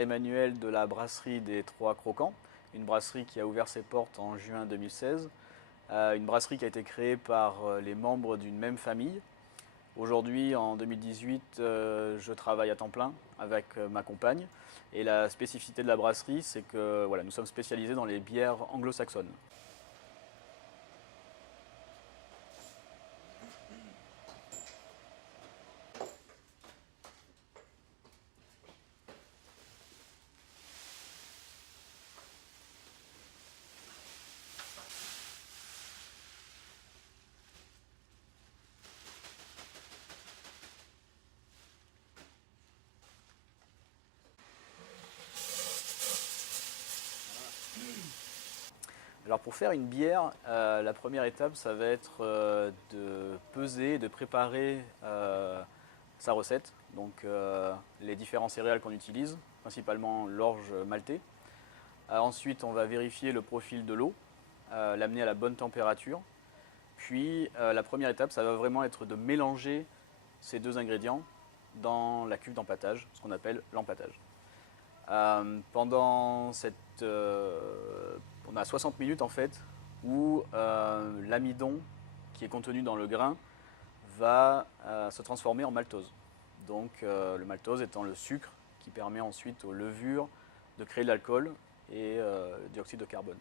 Emmanuel de la brasserie des Trois Croquants, une brasserie qui a ouvert ses portes en juin 2016, une brasserie qui a été créée par les membres d'une même famille. Aujourd'hui, en 2018, je travaille à temps plein avec ma compagne et la spécificité de la brasserie, c'est que voilà, nous sommes spécialisés dans les bières anglo-saxonnes. Alors pour faire une bière, la première étape, ça va être de peser, de préparer sa recette. Donc les différents céréales qu'on utilise, principalement l'orge maltais. Ensuite, on va vérifier le profil de l'eau, l'amener à la bonne température. Puis la première étape, ça va vraiment être de mélanger ces deux ingrédients dans la cuve d'empâtage, ce qu'on appelle l'empâtage. Pendant on a 60 minutes en fait où l'amidon qui est contenu dans le grain va se transformer en maltose. Donc le maltose étant le sucre qui permet ensuite aux levures de créer de l'alcool et le dioxyde de carbone.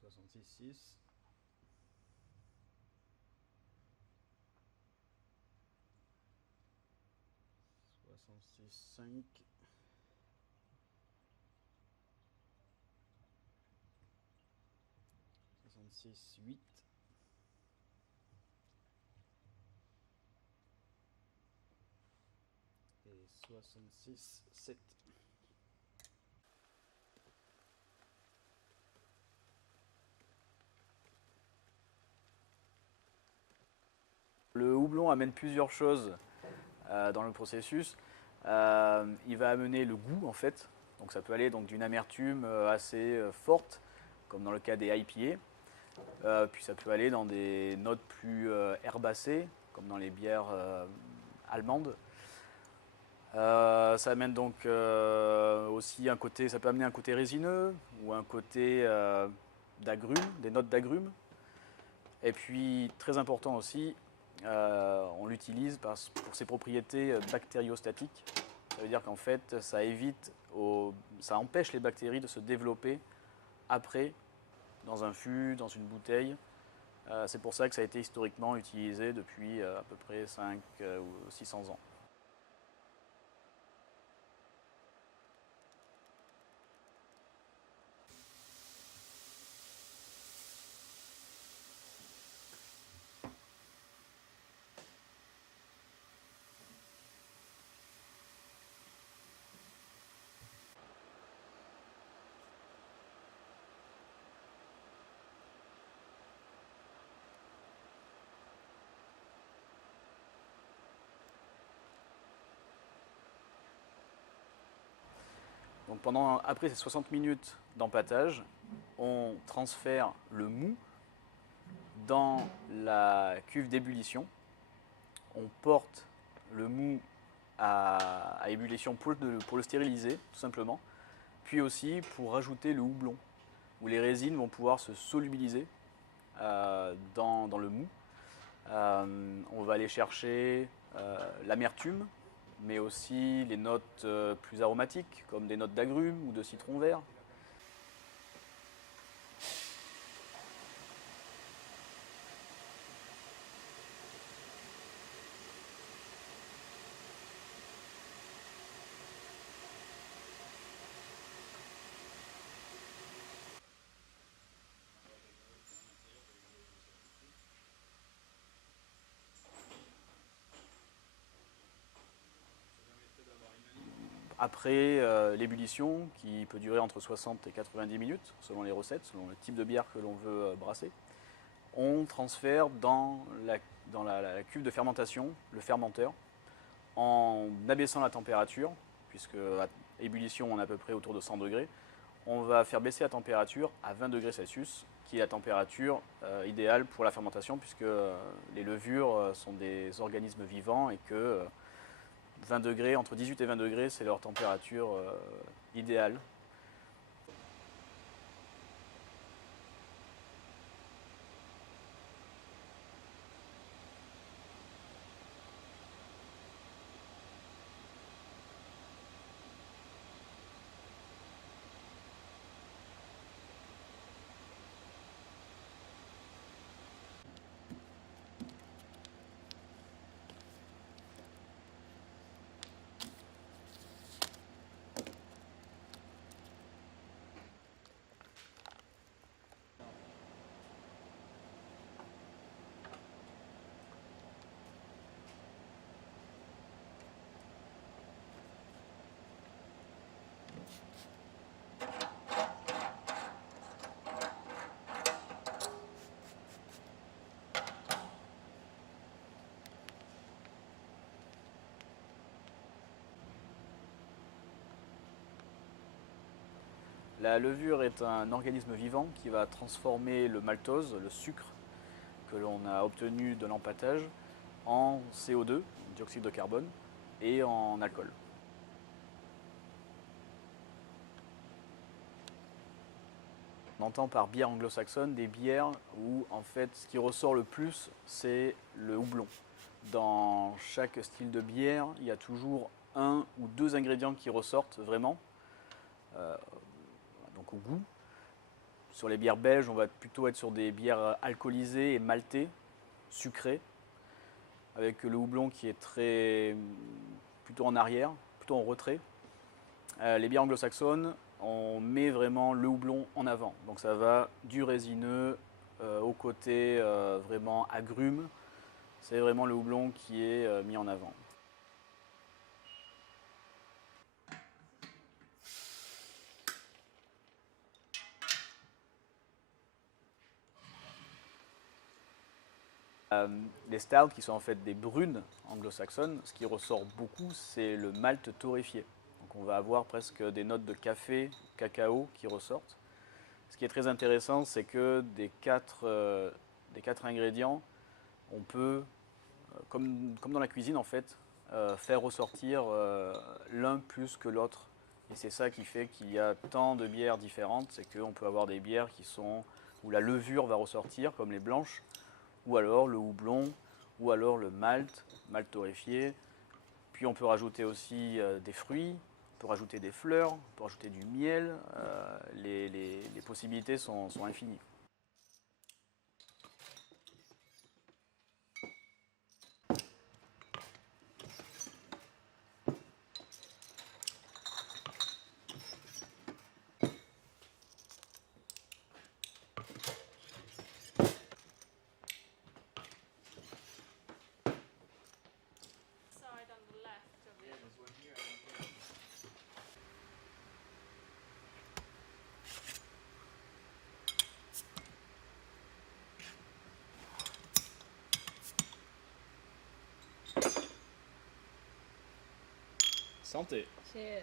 Soixante-six, 66,5, 66,8 et 66,7. Le houblon amène plusieurs choses dans le processus. Il va amener le goût en fait, donc ça peut aller d'une amertume assez forte, comme dans le cas des IPA, puis ça peut aller dans des notes plus herbacées, comme dans les bières allemandes. Ça amène donc aussi un côté, ça peut amener un côté résineux ou un côté d'agrumes, des notes d'agrumes. Et puis très important aussi, on l'utilise pour ses propriétés bactériostatiques. Ça veut dire qu'en fait, ça empêche les bactéries de se développer après dans un fût, dans une bouteille. C'est pour ça que ça a été historiquement utilisé depuis à peu près 5 ou 600 ans. Donc après ces 60 minutes d'empâtage, on transfère le mou dans la cuve d'ébullition. On porte le mou à ébullition pour le stériliser, tout simplement. Puis aussi pour rajouter le houblon, où les résines vont pouvoir se solubiliser dans le mou. On va aller chercher l'amertume, mais aussi les notes plus aromatiques, comme des notes d'agrumes ou de citron vert. Après l'ébullition, qui peut durer entre 60 et 90 minutes, selon les recettes, selon le type de bière que l'on veut brasser, on transfère dans la cuve de fermentation le fermenteur en abaissant la température, puisque à ébullition on est à peu près autour de 100 degrés. On va faire baisser la température à 20 degrés Celsius, qui est la température idéale pour la fermentation, puisque les levures sont des organismes vivants et que 20 degrés, entre 18 et 20 degrés, c'est leur température idéale. La levure est un organisme vivant qui va transformer le maltose, le sucre que l'on a obtenu de l'empâtage, en CO2, dioxyde de carbone, et en alcool. On entend par bière anglo-saxonne des bières où en fait ce qui ressort le plus c'est le houblon. Dans chaque style de bière, il y a toujours un ou deux ingrédients qui ressortent vraiment, donc au goût. Sur les bières belges, on va plutôt être sur des bières alcoolisées et maltées, sucrées, avec le houblon qui est plutôt en arrière, plutôt en retrait. Les bières anglo-saxonnes, on met vraiment le houblon en avant. Donc ça va du résineux au côté vraiment agrume. C'est vraiment le houblon qui est mis en avant. Les stouts, qui sont en fait des brunes anglo-saxonnes, ce qui ressort beaucoup, c'est le malt torréfié. Donc on va avoir presque des notes de café, cacao qui ressortent. Ce qui est très intéressant, c'est que des quatre ingrédients, on peut, comme dans la cuisine en fait, faire ressortir l'un plus que l'autre. Et c'est ça qui fait qu'il y a tant de bières différentes, c'est qu'on peut avoir des bières où la levure va ressortir, comme les blanches, ou alors le houblon, ou alors le malt torréfié. Puis on peut rajouter aussi des fruits, on peut rajouter des fleurs, on peut rajouter du miel. Les possibilités sont infinies. Santé. Cheers.